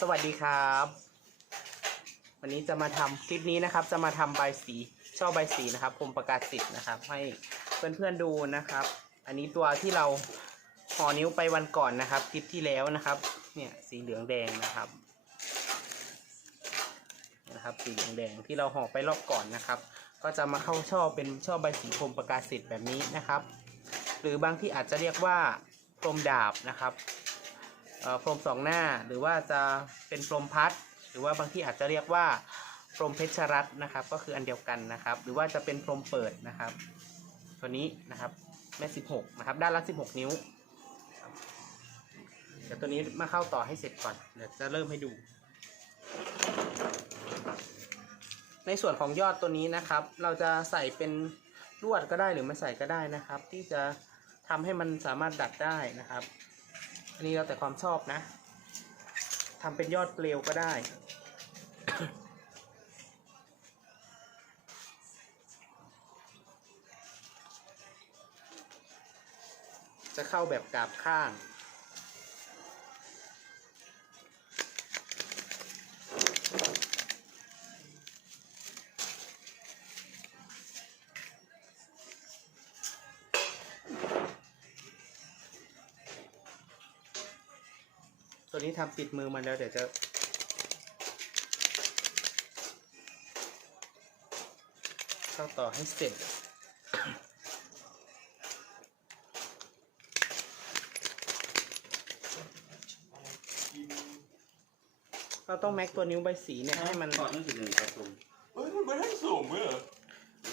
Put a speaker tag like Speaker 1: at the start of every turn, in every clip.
Speaker 1: สวัสดีครับ วันนี้จะมาทำคลิปนี้นะครับ จะมาทำใบสีช่อใบสีนะครับผมประกาศสิทธิ์นะครับ ให้เพื่อนๆดูนะครับ อันนี้ตัวที่เราห่อนิ้วไปวันก่อนนะครับคลิปที่แล้วนะครับ เนี่ยสีเหลืองแดงนะครับนะครับสีเหลืองแดงที่เราห่อไปรอบก่อนนะครับ ก็จะมาเข้าช่อเป็นช่อใบสีพรมประกาศสิทธิ์แบบนี้นะครับ หรือบางที่อาจจะเรียกว่าพรมดาบนะครับ พรมสองหน้า หรือว่าจะเป็นพรมพัด หรือว่าบางที่อาจจะเรียกว่าพรมเพชรรัตน์นะครับ ก็คืออันเดียวกันนะครับ หรือว่าจะเป็นพรมเปิดนะครับ ตัวนี้นะครับแม่16นะครับ ด้านละ 16 นิ้วเดี๋ยวตัวนี้มาเข้าต่อให้เสร็จก่อน เดี๋ยวจะเริ่มให้ดู ในส่วนของยอดตัวนี้นะครับ เราจะใส่เป็นลวดก็ได้หรือไม่ใส่ก็ได้นะครับ ที่จะทำให้มันสามารถดัดได้นะครับ อันนี้แล้วแต่ความชอบนะทำเป็นยอดเปลวก็ได้ จะเข้าแบบกราบข้าง ตัวนี้ทำติดมือมาแล้วเดี๋ยวจะเข้าต่อให้เสร็จเราต้องแม็กตัวนิ้วใบสีเนี่ยให้มัน
Speaker 2: ก่อนนั่นคือหนึ่งครับผม
Speaker 3: เฮ้ยมันไม่ให้สูงเว้ยเหรอ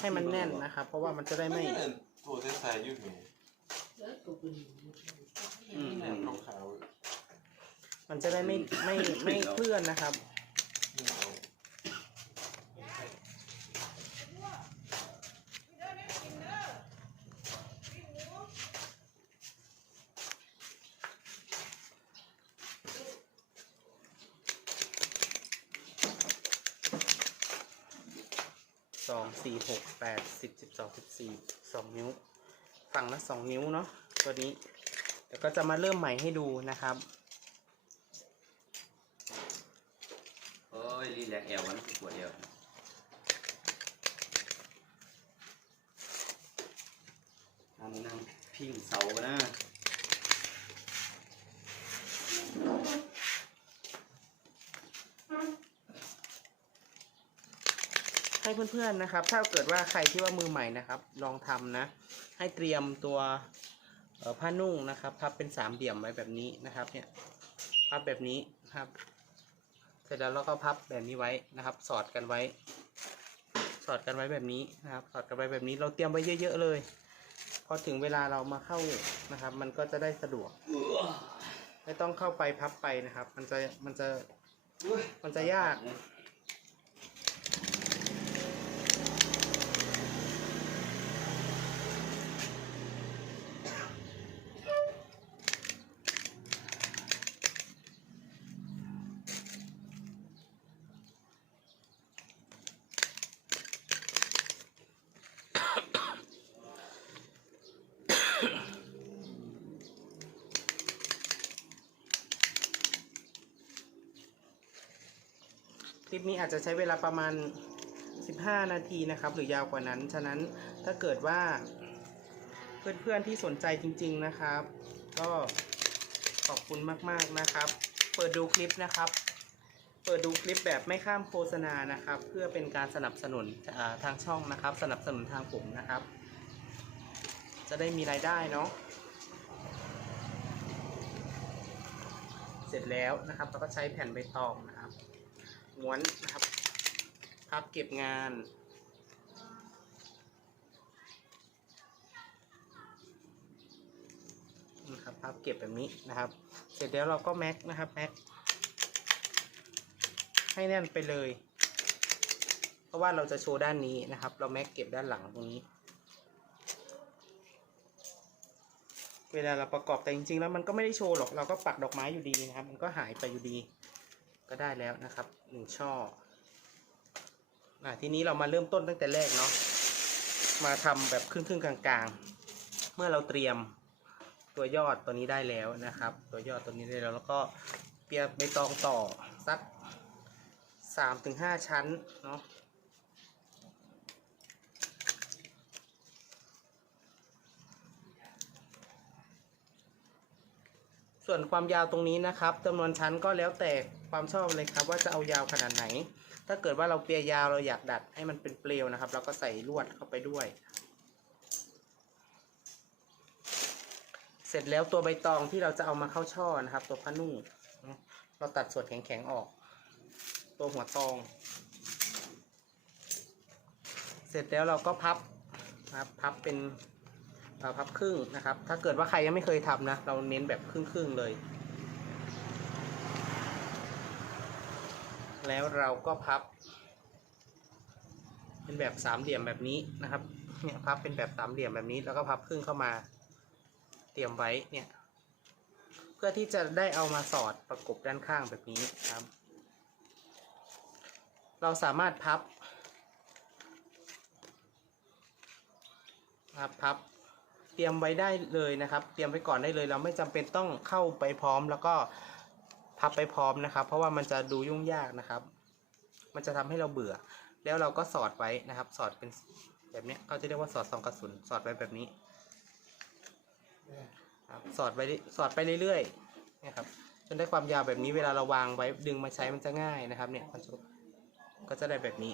Speaker 1: ให้มันแน่นนะครับ เพราะว่ามันจะได้ไม่
Speaker 3: เห็นตัวใสๆอยู่นี่
Speaker 1: อืม
Speaker 3: แหนขาว
Speaker 1: มันจะได้ไม่ไม่ไม่เคลื่อนนะครับ
Speaker 3: ๆนี่เอา
Speaker 1: สองสี่หกแปดสิบสิบสองสิบสี่สองนิ้ว ฝั่งละสองนิ้วเนาะตัวนี้เดี๋ยวก็จะมาเริ่มใหม่ให้ดูนะครับ
Speaker 2: โอ้ ยรีแลกแอลวันปวดเอวทำนั่งพิงเสานะ
Speaker 1: ให้เพื่อนๆนะครับ ถ้าเกิดว่าใครที่ว่ามือใหม่นะครับ ลองทำนะ ให้เตรียมตัวผ้านุ่งนะครับพับเป็นสามเหลี่ยมไว้แบบนี้นะครับ เนี่ยพับแบบนี้ครับ ร็จแล้วเราก็พับแบบนี้ไว้นะครับ สอดกันไว้ สอดกันไว้แบบนี้นะครับ สอดกันไว้แบบนี้เราเตรียมไว้เยอะๆเลยพอถึงเวลาเรามาเข้านะครับ มันก็จะได้สะดวก ไม่ต้องเข้าไปพับไปนะครับ มันจะมันจะมันจะยาก ลิปนี้อาจจะใช้เวลาประมาณ 15 นาทีนะครับ หรือยาวกว่านั้น ฉะนั้นถ้าเกิดว่า เพื่อนๆที่สนใจจริง ๆนะครับ ก็ขอบคุณมากๆนะครับ เปิดดูคลิปนะครับ เปิดดูคลิปแบบไม่ข้ามโฆษณานะครับ เพื่อเป็นการสนับสนุนทางช่องนะครับ สนับสนุนทางผมนะครับ จะได้มีรายได้เนาะเสร็จแล้วนะครับเราก็ใช้แผ่นใบตองนะครับ ม้วนนะครับพับเก็บงานนะครับพับเก็บแบบนี้นะครับ เสร็จแล้วเราก็แม็กนะครับแม็กให้แน่นไปเลย เพราะว่าเราจะโชว์ด้านนี้นะครับ เราแม็กเก็บด้านหลังตรงนี้ เวลาเราประกอบแต่จริงๆแล้วมันก็ไม่ได้โชว์หรอกเราก็ปักดอกไม้อยู่ดีนะครับ มันก็หายไปอยู่ดี ก็ได้แล้วนะครับหนึ่งช่ออะทีนี้เรามาเริ่มต้นตั้งแต่แรกเนาะมาทำแบบครึ่งๆกลางๆ เมื่อเราเตรียมตัวยอดตัวนี้ได้แล้วนะครับ ตัวยอดตัวนี้ได้แล้วแล้วก็เปียใบตองต่อสักสามถึงห้าชั้นเนาะส่วนความยาวตรงนี้นะครับจำนวนชั้นก็แล้วแต่ ความชอบเลยครับ ว่าจะเอายาวขนาดไหน ถ้าเกิดว่าเราเปียยาวเราอยากดัดให้มันเป็นเปลวนะครับ เราก็ใส่ลวดเข้าไปด้วย เสร็จแล้วตัวใบตองที่เราจะเอามาเข้าช่อนะครับ ตัวผ้านุ่งเราตัดส่วนแข็งๆออก ตัวหัวตอง เสร็จแล้วเราก็พับนะครับพับเป็นเอ่อพับครึ่งนะครับ ถ้าเกิดว่าใครยังไม่เคยทำนะ เราเน้นแบบครึ่งๆเลย แล้วเราก็พับ เป็นแบบสามเหลี่ยมแบบนี้นะครับเนี่ยพับเป็นแบบสามเหลี่ยมแบบนี้แล้วก็พับครึ่งเข้ามาเตรียมไว้เนี่ย เพื่อที่จะได้เอามาสอดประกบด้านข้างแบบนี้ครับ เราสามารถพับพับพับเตรียมไว้ได้เลยนะครับ เตรียมไว้ก่อนได้เลย เราไม่จำเป็นต้องเข้าไปพร้อมแล้วก็ พับไปพร้อมนะครับ เพราะว่ามันจะดูยุ่งยากนะครับ มันจะทำให้เราเบื่อ แล้วเราก็สอดไว้นะครับ สอดเป็นแบบนี้เขาจะเรียกว่าสอดซองกระสุน สอดไว้แบบนี้ครับสอดไปสอดไปเรื่อยๆนะครับจนได้ความยาวแบบนี้เวลาเราวางไว้ดึงมาใช้มันจะง่ายนะครับ เนี่ยมันจะก็จะได้แบบนี้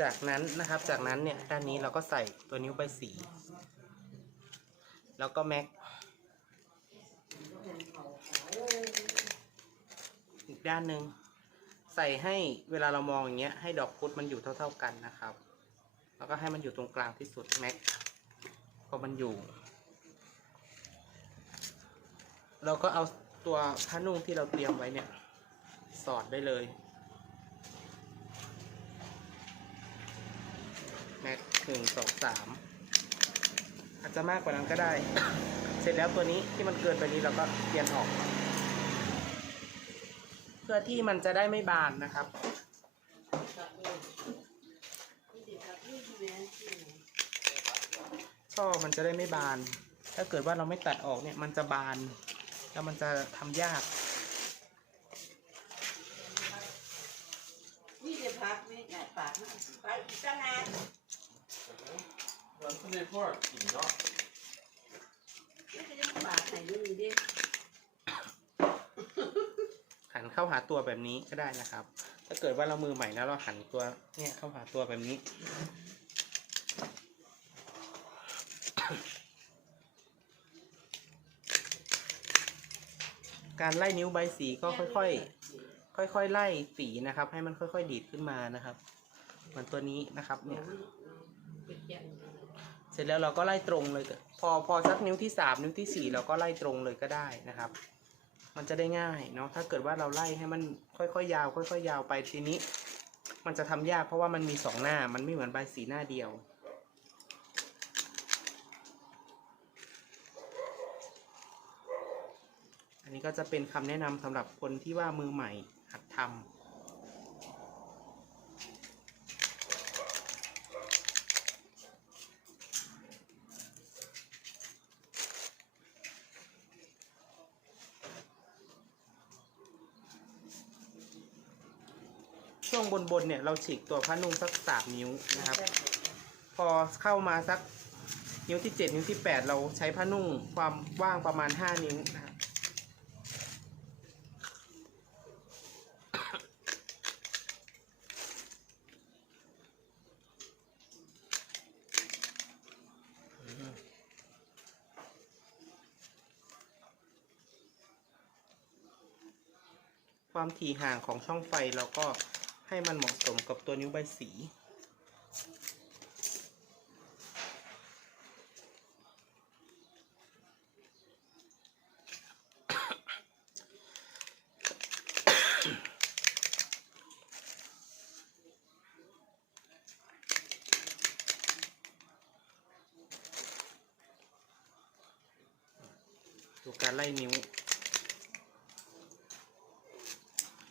Speaker 1: จากนั้นนะครับ จากนั้นเนี่ยด้านนี้เราก็ใส่ตัวนิ้วใบสี แล้วก็แม็ก อีกด้านหนึ่งใส่ให้เวลาเรามองอย่างเงี้ยให้ดอกพุธมันอยู่เท่า ๆกันนะครับ แล้วก็ให้มันอยู่ตรงกลางที่สุดแม็กพอมันอยู่ เราก็เอาตัวผ้านุ่งที่เราเตรียมไว้เนี่ย สอดได้เลยแม็ก หนึ่งสองสามอาจจะมากกว่านั้นก็ได้ เสร็จแล้วตัวนี้ที่มันเกินไปนี้เราก็เปลี่ยนออก เพื่อที่มันจะได้ไม่บานนะครับช่อมันจะได้ไม่บาน ถ้าเกิดว่าเราไม่ตัดออกเนี่ยมันจะบาน แล้วมันจะทำยาก
Speaker 4: นี่จะพักนี่ง่ายปากนะไปอีกตั้งนาน
Speaker 3: มันก็เลยพว กกินเนาะ
Speaker 4: นี่จะยังปากไหนอยู่นี่ดิ
Speaker 1: หันเข้าหาตัวแบบนี้ก็ได้นะครับ ถ้าเกิดว่าเรามือใหม่แล้วเราหันตัวเนี่ยเข้าหาตัวแบบนี้ การไล่นิ้วใบสีก็ค่อย ๆ ค่อย ๆ ไล่สีนะครับ ให้มันค่อย ๆ ดีดขึ้นมานะครับ เหมือนตัวนี้นะครับ เนี่ย เเสร็จแล้วเราก็ไล่ตรงเลยพอพอสักนิ้วที่สามนิ้วที่สี่เราก็ไล่ตรงเลยก็ได้นะครับ มันจะได้ง่ายเนาะถ้าเกิดว่าเราไล่ให้มันค่อยๆยาว ค่อยๆยาวไปทีนี้ มันจะทำยากเพราะว่ามันมีสองหน้ามันไม่เหมือนใบสีหน้าเดียวอันนี้ก็จะเป็นคำแนะนำสำหรับคนที่ว่ามือใหม่หัดทำ ช่วงบนบนๆเนี่ยเราฉีกตัวผ้านุ่งสักสามนิ้วนะครับ พอเข้ามาสักนิ้วที่เจ็ดนิ้วที่แปดเราใช้ผ้านุ่งความว่างประมาณห้านิ้วนะครับความถี่ห่างของช่องไฟเราก็ ให้มันเหมาะสมกับตัวนิ้วใบสี ดูการไล่นิ้ว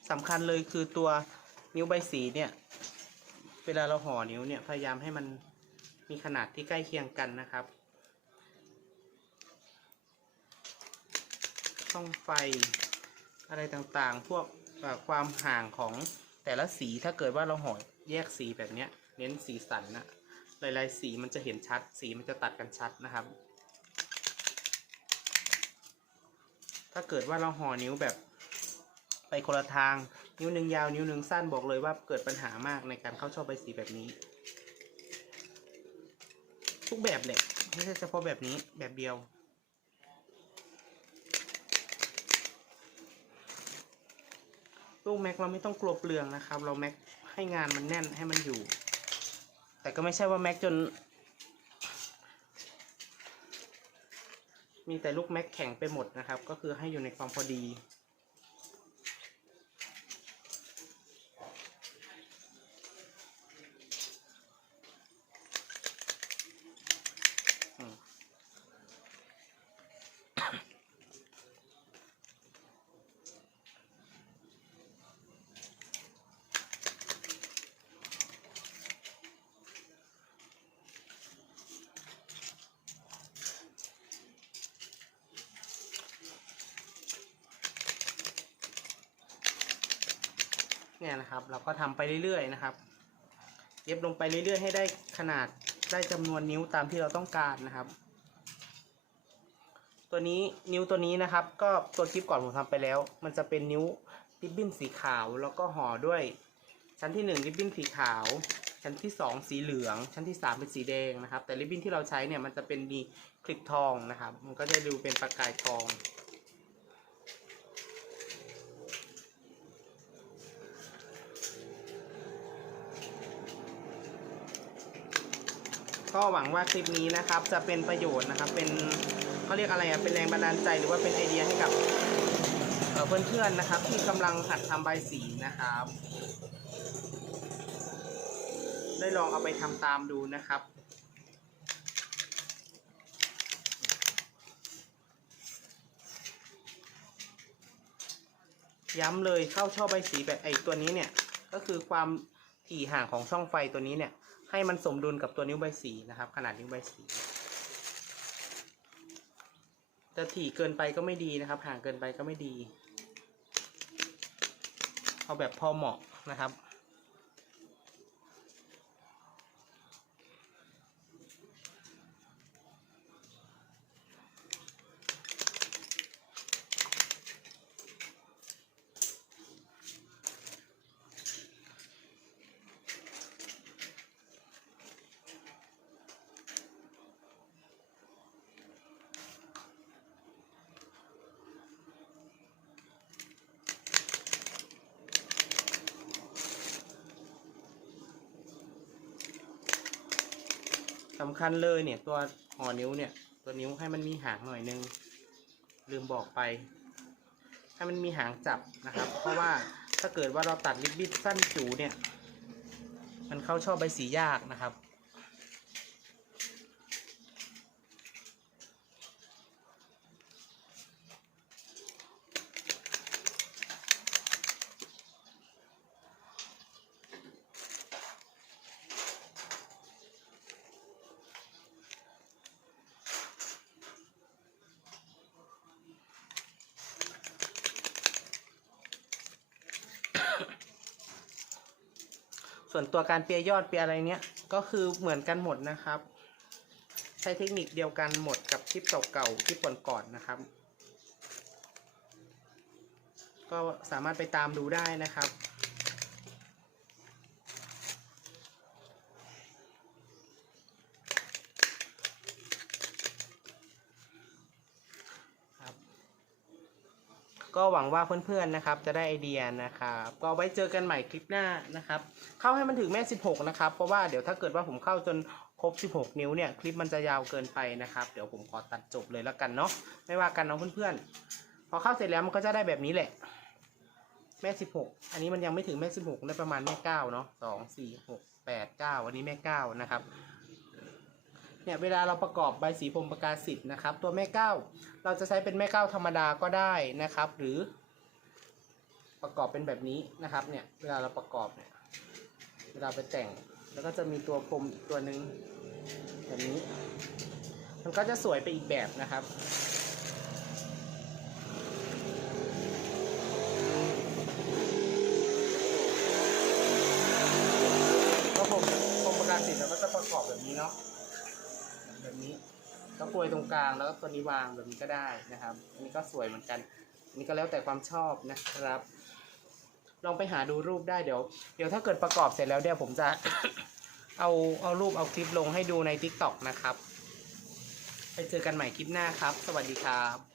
Speaker 1: สำคัญเลยคือตัว นิ้วใบสีเนี่ย เวลาเราห่อนิ้วเนี่ยพยายามให้มันมีขนาดที่ใกล้เคียงกันนะครับช่องไฟอะไรต่างๆ พวกความห่างของแต่ละสีถ้าเกิดว่าเราห่อแยกสีแบบนี้เน้นสีสันนะหลายๆสีมันจะเห็นชัด สีมันจะตัดกันชัดนะครับ ถ้าเกิดว่าเราห่อนิ้วแบบไปคนละทาง นิ้วหนึ่งยาวนิ้วหนึ่งสั้นบอกเลยว่าเกิดปัญหามากในการเข้าชอบใบสีแบบนี้ ทุกแบบเลยไม่ใช่เฉพาะแบบนี้แบบเดียว ลูกแม็กเราไม่ต้องกลัวเปลืองนะครับ เราแม็กให้งานมันแน่นให้มันอยู่ แต่ก็ไม่ใช่ว่าแม็กจน มีแต่ลูกแม็กแข็งไปหมดนะครับ ก็คือให้อยู่ในความพอดี เนี่ยนะครับ เราก็ทำไปเรื่อยๆนะครับ เย็บลงไปเรื่อยๆ ให้ได้ขนาดได้จำนวนนิ้วตามที่เราต้องการนะครับ ตัวนี้นิ้วตัวนี้นะครับ ก็ตัวคลิปก่อนผมทำไปแล้ว มันจะเป็นนิ้วริบบิ้นสีขาวแล้วก็ห่อด้วย ชั้นที่1ริบบิ้นสีขาว ชั้นที่ 2 สีเหลือง ชั้นที่ 3 เป็นสีแดงนะครับ แต่ริบบิ้นที่เราใช้เนี่ยมันจะเป็นมีคลิปทองนะครับ มันก็จะดูเป็นประกายทอง ก็หวังว่าคลิปนี้นะครับ จะเป็นประโยชน์นะครับ เป็นเขาเรียกอะไรอะเป็นแรงบันดาลใจหรือว่าเป็นไอเดียให้กับเอ่อเพื่อนๆนะครับ ที่กำลังหัดทำใบสีนะครับ ได้ลองเอาไปทำตามดูนะครับย้ำเลยเข้าช่อใบสีแบบไอตัวนี้เนี่ย ก็คือความถี่ห่างของช่องไฟตัวนี้เนี่ย ให้มันสมดุลกับตัวนิ้วใบสีนะครับ ขนาดนิ้วใบสีจะถี่เกินไปก็ไม่ดีนะครับ ห่างเกินไปก็ไม่ดี เอาแบบพอเหมาะนะครับ สำคัญเลยเนี่ยตัวห่อนิ้วเนี่ย ตัวนิ้วให้มันมีหางหน่อยนึง ลืมบอกไป ให้มันมีหางจับนะครับ เพราะว่าถ้าเกิดว่าเราตัดริบบิ้นสั้นจูเนี่ย มันเข้าชอบใบสียากนะครับ ส่วนตัวการเปียยอดเปียอะไรเนี้ยก็คือเหมือนกันหมดนะครับ ใช้เทคนิคเดียวกันหมดกับคลิปเก่าๆคลิปก่อนนะครับ ก็สามารถไปตามดูได้นะครับ ก็หวังว่าเพื่อนๆนะครับจะได้ไอเดียนะครับก็ไว้เจอกันใหม่คลิปหน้านะครับ เข้าให้มันถึงแม่ 16 นะครับ เพราะว่าเดี๋ยวถ้าเกิดว่าผมเข้าจนครบ 16 นิ้วเนี่ย คลิปมันจะยาวเกินไปนะครับ เดี๋ยวผมขอตัดจบเลยแล้วกันเนาะไม่ว่ากันเนาะเพื่อนๆพอเข้าเสร็จแล้วมันก็จะได้แบบนี้แหละ แม่ 16 อันนี้มันยังไม่ถึงแม่ 16 ได้ประมาณแม่ 9 เนาะ2 4 6 8 9 อันนี้แม่ 9 นะครับ เนี่ยเวลาเราประกอบใบสีพรมประกาศสิทธิ์นะครับ ตัวแม่เก้าเราจะใช้เป็นแม่เก้าธรรมดาก็ได้นะครับ หรือประกอบเป็นแบบนี้นะครับเนี่ยเวลาเราประกอบเนี่ยเวลาไปแต่งแล้วก็จะมีตัวพรมอีกตัวหนึ่งแบบนี้ มันก็จะสวยไปอีกแบบนะครับ ก็ผมผมประกาศสิทธิ์แล้วก็จะประกอบแบบนี้เนาะแบบนี้ ก็กลวยตรงกลางแล้วก็ตัวนี้วางแบบนี้ก็ได้นะครับ อันนี้ก็สวยเหมือนกันอันนี้ก็แล้วแต่ความชอบนะครับ ลองไปหาดูรูปได้เดี๋ยว เดี๋ยวถ้าเกิดประกอบเสร็จแล้วเดี๋ยวผมจะเอาเอารูปเอาคลิปลงให้ดูใน t ิ k t o k นะครับ ไปเจอกันใหม่คลิปหน้าครับ สวัสดีครับ